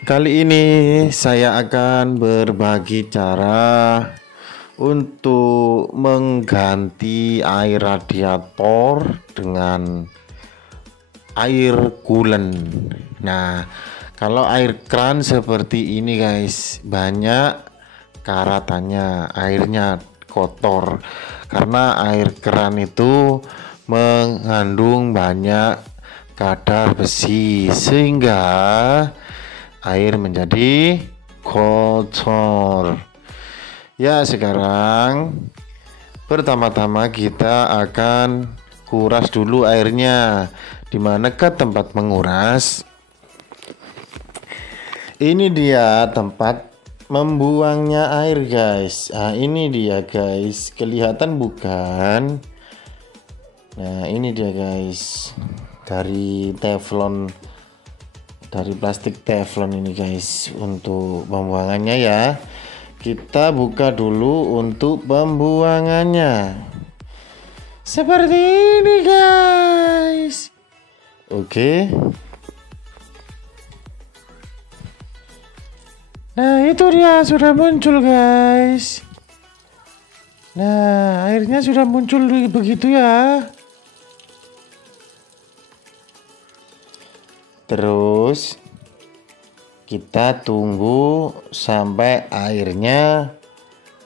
Kali ini saya akan berbagi cara untuk mengganti air radiator dengan air coolant. Nah, kalau air keran seperti ini guys, banyak karatannya, airnya kotor karena air keran itu mengandung banyak kadar besi sehingga air menjadi kotor. Ya, sekarang pertama-tama kita akan kuras dulu airnya. Di mana ke tempat menguras? Ini dia tempat membuangnya air, guys. Nah, ini dia, guys. Kelihatan bukan? Nah, ini dia, guys. Dari teflon, dari plastik teflon ini, guys, untuk pembuangannya ya. Kita buka dulu untuk pembuangannya. Seperti ini, guys. Oke. Nah, itu dia sudah muncul, guys. Nah, airnya sudah muncul begitu ya. Terus kita tunggu sampai airnya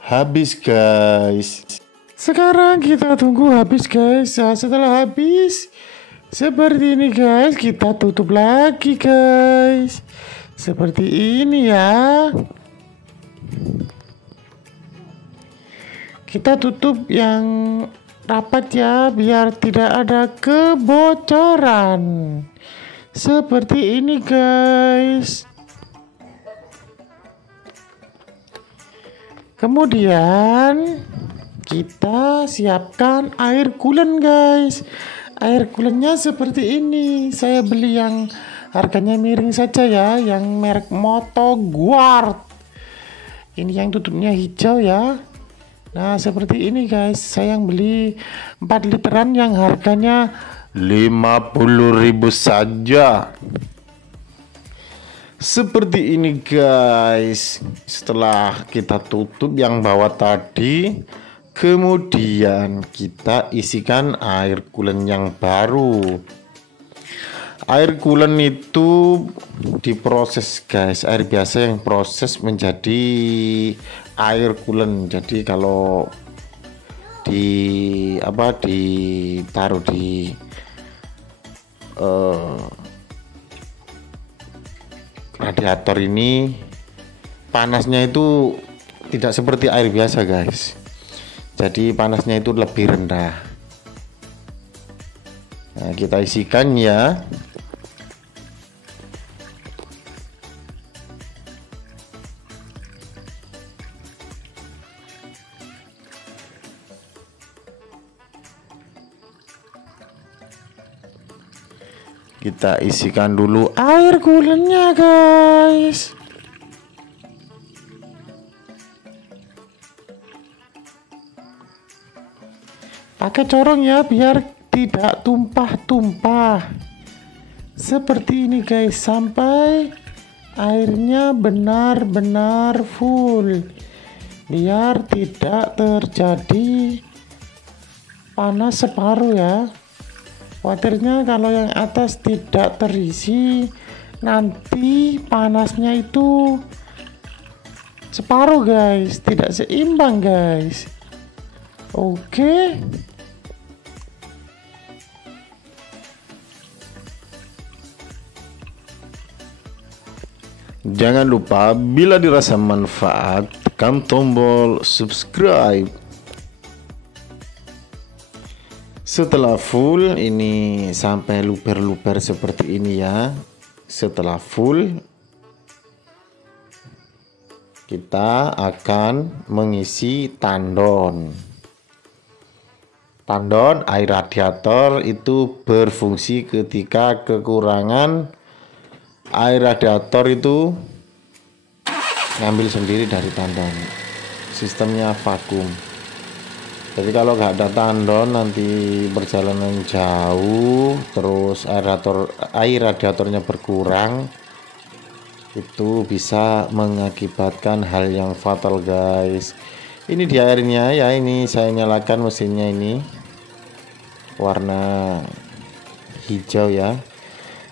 habis, guys. Sekarang kita tunggu habis, guys. Nah, setelah habis seperti ini, guys, kita tutup lagi, guys. Seperti ini ya. Kita tutup yang rapat ya, biar tidak ada kebocoran. Seperti ini, guys. Kemudian kita siapkan air coolant, guys. Air coolantnya seperti ini. Saya beli yang harganya miring saja ya, yang merek Motoguard. Ini yang tutupnya hijau ya. Nah, seperti ini, guys. Saya yang beli 4 literan yang harganya 50.000 saja. Seperti ini, guys. Setelah kita tutup yang bawah tadi, kemudian kita isikan air coolant yang baru. Air coolant itu diproses, guys. Air biasa yang proses menjadi air coolant. Jadi kalau ditaruh di radiator ini, panasnya itu tidak seperti air biasa, guys. Jadi panasnya itu lebih rendah. Nah, kita isikan ya. Kita isikan dulu air coolantnya, guys. Pakai corong ya, biar tidak tumpah-tumpah. Seperti ini, guys, sampai airnya benar-benar full, biar tidak terjadi panas separuh ya. Khawatirnya kalau yang atas tidak terisi, nanti panasnya itu separuh, guys, tidak seimbang, guys. Oke. Jangan lupa bila dirasa manfaat, tekan tombol subscribe. Setelah full, ini sampai luber-luber seperti ini ya. Setelah full, kita akan mengisi tandon. Tandon air radiator itu berfungsi ketika kekurangan air radiator itu ngambil sendiri dari tandon. Sistemnya vakum. Jadi kalau nggak ada tandon, nanti perjalanan jauh terus air radiatornya berkurang, itu bisa mengakibatkan hal yang fatal guys. Ini di airnya ya, ini saya nyalakan mesinnya, ini warna hijau ya.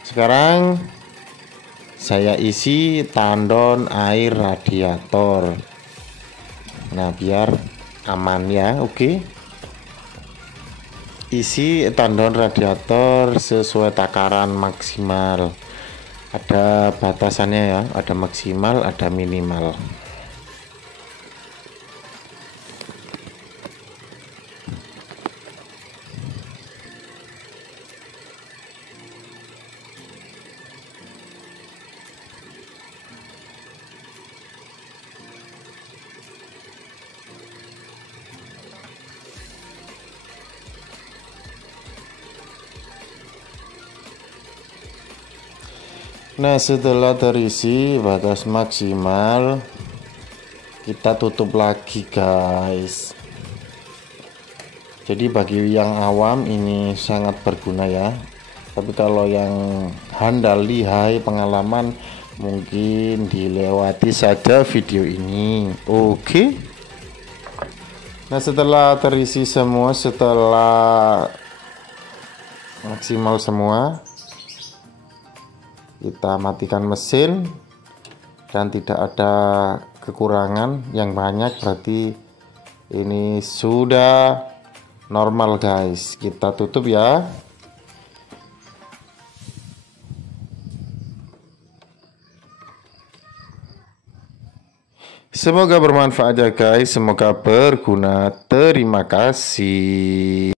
Sekarang saya isi tandon air radiator, nah biar aman ya. Oke, isi tandon radiator sesuai takaran maksimal. Ada batasannya ya, ada maksimal, ada minimal. Nah, setelah terisi batas maksimal, kita tutup lagi guys. Jadi bagi yang awam ini sangat berguna ya, tapi kalau yang handal lihai pengalaman mungkin dilewati saja video ini. Oke. Nah, setelah terisi semua, setelah maksimal semua, kita matikan mesin dan tidak ada kekurangan yang banyak, berarti ini sudah normal guys. Kita tutup ya. Semoga bermanfaat ya guys, semoga berguna. Terima kasih.